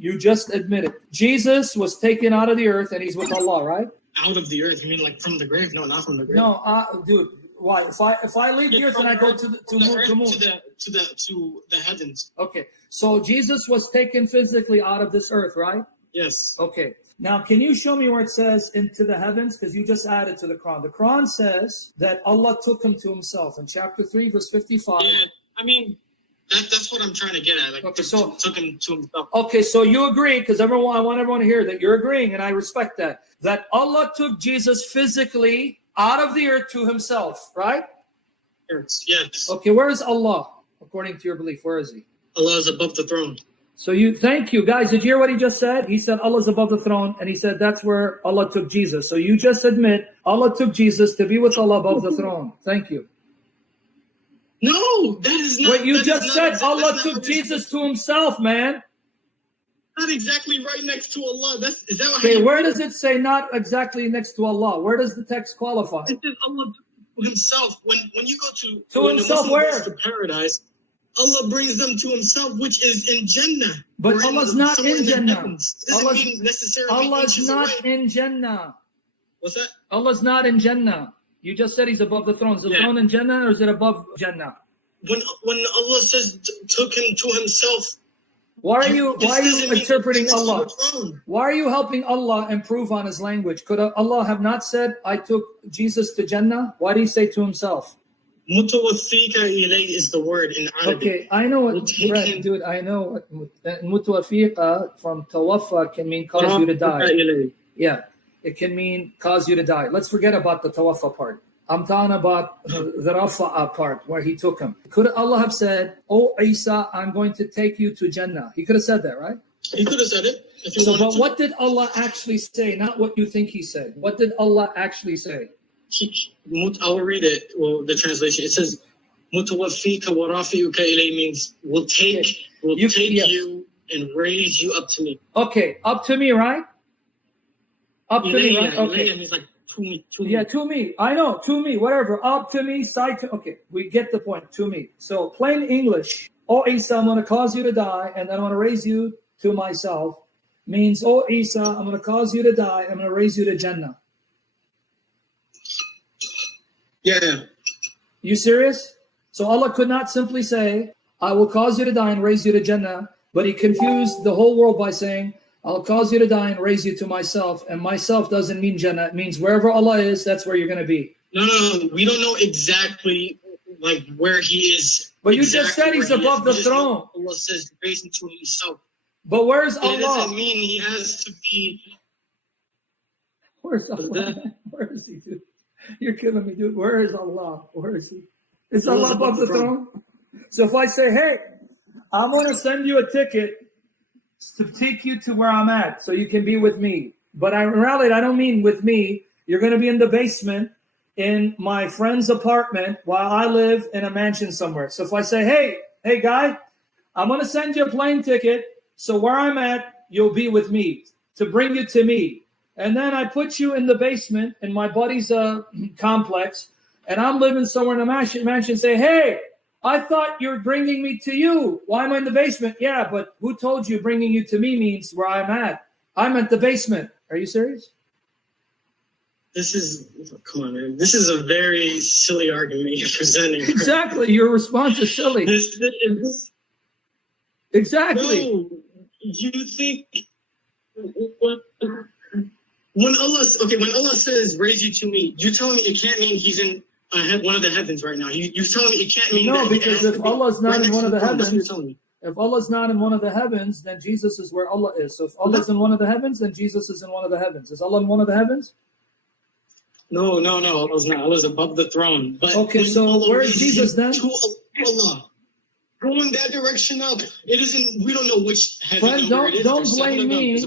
You just admitted. Jesus was taken out of the earth and he's with Allah, right? Out of the earth? You mean like from the grave? No, not from the grave. No, dude. Why? If I leave the earth and I go to the moon, to the heavens. Okay. So Jesus was taken physically out of this earth, right? Yes. Okay. Now, can you show me where it says into the heavens? Because you just added to the Quran. The Quran says that Allah took him to himself in chapter 3, verse 55. Yeah, I mean, that's what I'm trying to get at. Like, okay, took him to himself. Okay, so you agree, because I want everyone to hear that you're agreeing, and I respect that Allah took Jesus physically out of the earth to himself, right? Yes. Okay, where is Allah, according to your belief? Where is he? Allah is above the throne. So thank you, guys. Did you hear what he just said? He said Allah is above the throne, and he said that's where Allah took Jesus. So you just admit Allah took Jesus to be with Allah above the throne. Thank you. No, that is not. But you just said Allah took Jesus to himself, man. Not exactly right next to Allah. Is that what? Okay, where does it say not exactly next to Allah? Where does the text qualify? It says Allah to himself. When you go to himself, where? To paradise, Allah brings them to himself, which is in Jannah. But Allah's not in Jannah. Allah's not in Jannah. What's that? Allah's not in Jannah. You just said he's above the throne. Is the throne in Jannah or is it above Jannah? When Allah says took him to himself, why are you interpreting Allah? Why are you helping Allah improve on his language? Could Allah have not said, I took Jesus to Jannah? Why did he say to himself? Mutawaffika ilay is the word in Arabic. Okay, I know what, dude, I know what mutawaffika from tawaffa can mean cause you to die. Yeah, it can mean cause you to die. Let's forget about the tawaffa part. I'm talking about the rafa'a part where he took him. Could Allah have said, oh Isa, I'm going to take you to Jannah? He could have said that, right? He could have said it. But what did Allah actually say? Not what you think he said. What did Allah actually say? I'll read it. Well, the translation. It says, "Mutawaffika wa rafi'uka ilay" means will take you and raise you up to me. Okay, up to me, right? Up to me, right? Okay. Means like to me. Yeah, to me. I know, to me, whatever. Up to me, side to. Okay, we get the point. To me. So plain English. Oh Isa, I'm going to cause you to die, and then I'm going to raise you to myself. Means, oh Isa, I'm going to cause you to die. I'm going to raise you to Jannah. Yeah. You serious? So Allah could not simply say, I will cause you to die and raise you to Jannah, but he confused the whole world by saying, I'll cause you to die and raise you to myself. And myself doesn't mean Jannah. It means wherever Allah is, that's where you're going to be. No. We don't know exactly like where he is. But you just said he's above the throne. Allah says raise him to himself. But where's Allah? It doesn't mean he has to be. Where's Allah? Where is he, dude? You're killing me, dude. Where is Allah? Where is he? Is Allah above the throne? So if I say, hey, I'm going to send you a ticket to take you to where I'm at so you can be with me. But I don't mean with me. You're going to be in the basement in my friend's apartment while I live in a mansion somewhere. So if I say, hey, guy, I'm going to send you a plane ticket so where I'm at, you'll be with me to bring you to me. And then I put you in the basement in my buddy's complex, and I'm living somewhere in a mansion. Say, hey, I thought you were bringing me to you. Why am I in the basement? Yeah, but who told you bringing you to me means where I'm at? I'm at the basement. Are you serious? Come on, man. This is a very silly argument you're presenting. Exactly. Your response is silly. Exactly. No, you think... When Allah says raise you to me, you telling me it can't mean he's in one of the heavens right now. You telling me it can't mean no, that. Because if Allah's not in one of the heavens, if Allah's not in one of the heavens, then Jesus is where Allah is. So if Allah's in one of the heavens, then Jesus is in one of the heavens. Is Allah in one of the heavens? No, Allah's not. Allah's above the throne. But okay, so where is Jesus then? To Allah. Going that direction up, it isn't. We don't know which heaven. Friend, don't blame me.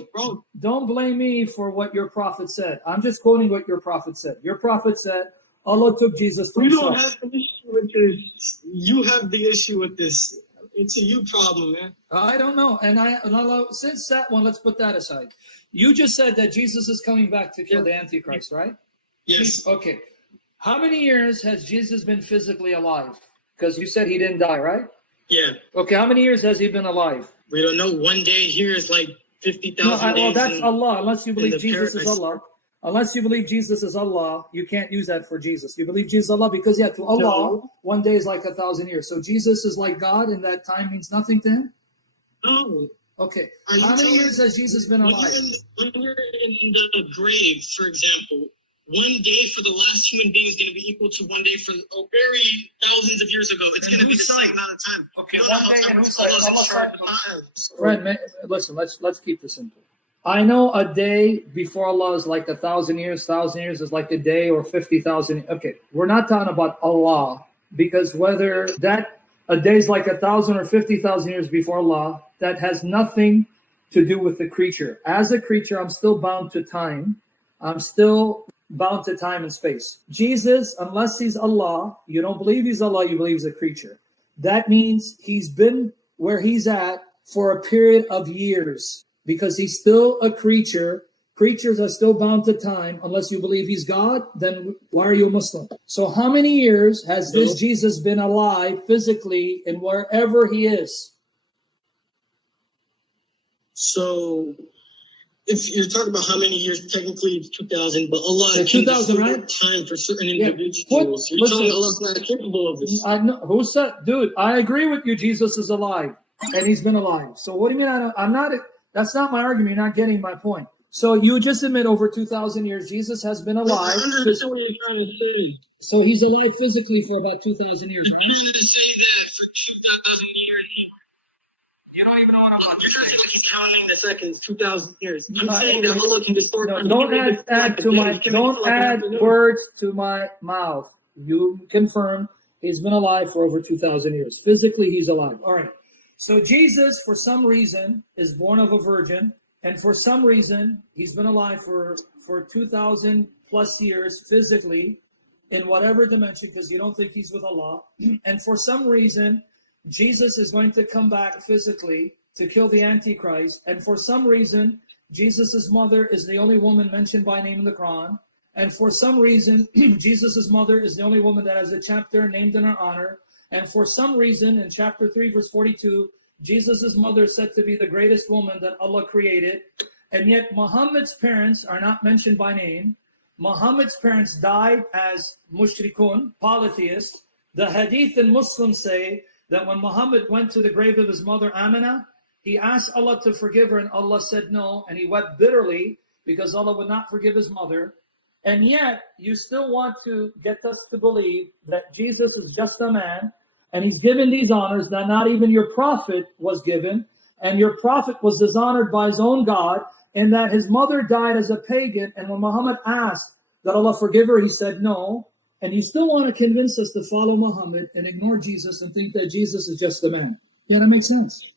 Don't blame me for what your prophet said. I'm just quoting what your prophet said. Your prophet said Allah took Jesus to himself. You don't have an issue with this. You have the issue with this. It's a you problem, man. I don't know. And since that one, let's put that aside. You just said that Jesus is coming back to kill the Antichrist, right? Yes. Okay. How many years has Jesus been physically alive? Because you said he didn't die, right? Yeah. Okay, how many years has he been alive? We don't know. One day here is like 50,000 days. Well, that's Allah. Unless you believe Jesus is paradise. Allah. Unless you believe Jesus is Allah, you can't use that for Jesus. You believe Jesus is Allah because, yeah, to Allah, one day is like 1,000 years. So Jesus is like God and that time means nothing to him? No. Okay. How many years has Jesus been alive? When you're in the grave, for example, one day for the last human being is going to be equal to one day for very thousands of years ago. It's going to be the same amount of time. Okay, one day and whose side? Friend, listen, let's keep this simple. I know a day before Allah is like 1,000 years. 1,000 years is like a day, or 50,000. Okay, we're not talking about Allah, because whether that a day is like 1,000 or 50,000 years before Allah, that has nothing to do with the creature. As a creature, I'm still bound to time. I'm still bound to time and space. Jesus, unless he's Allah, you don't believe he's Allah, you believe he's a creature. That means he's been where he's at for a period of years, because he's still a creature. Creatures are still bound to time. Unless you believe he's God, then why are you a Muslim? So how many years has this Jesus been alive physically and wherever he is? So if you're talking about how many years, technically it's 2,000, but Allah can 2,000, right? time for certain individuals. You're telling me Allah's not capable of this. I know. Who said, dude, I agree with you. Jesus is alive and he's been alive. So what do you mean? I'm not, that's not my argument. You're not getting my point. So you just admit over 2,000 years, Jesus has been alive. I understand what you're trying to say. So he's alive physically for about 2,000 years. I'm trying to say that for 2,000 years. You don't even know what I'm talking about. You're trying to say like he's counting the seconds, 2,000 years. I'm saying that Allah can distort. Don't add words to my mouth. You confirm he's been alive for over 2,000 years. Physically, he's alive. All right. So Jesus, for some reason, is born of a virgin. And for some reason, he's been alive for 2,000 plus years physically in whatever dimension, because you don't think he's with Allah. And for some reason, Jesus is going to come back physically to kill the Antichrist. And for some reason, Jesus' mother is the only woman mentioned by name in the Quran. And for some reason, Jesus' mother is the only woman that has a chapter named in her honor. And for some reason, in chapter 3, verse 42, Jesus' mother is said to be the greatest woman that Allah created. And yet Muhammad's parents are not mentioned by name. Muhammad's parents died as mushrikun, polytheists. The hadith and Muslims say that when Muhammad went to the grave of his mother Amina, he asked Allah to forgive her and Allah said no. And he wept bitterly because Allah would not forgive his mother. And yet you still want to get us to believe that Jesus is just a man. And he's given these honors that not even your prophet was given. And your prophet was dishonored by his own God. And that his mother died as a pagan. And when Muhammad asked that Allah forgive her, he said no. And you still want to convince us to follow Muhammad and ignore Jesus and think that Jesus is just a man. Yeah, that makes sense.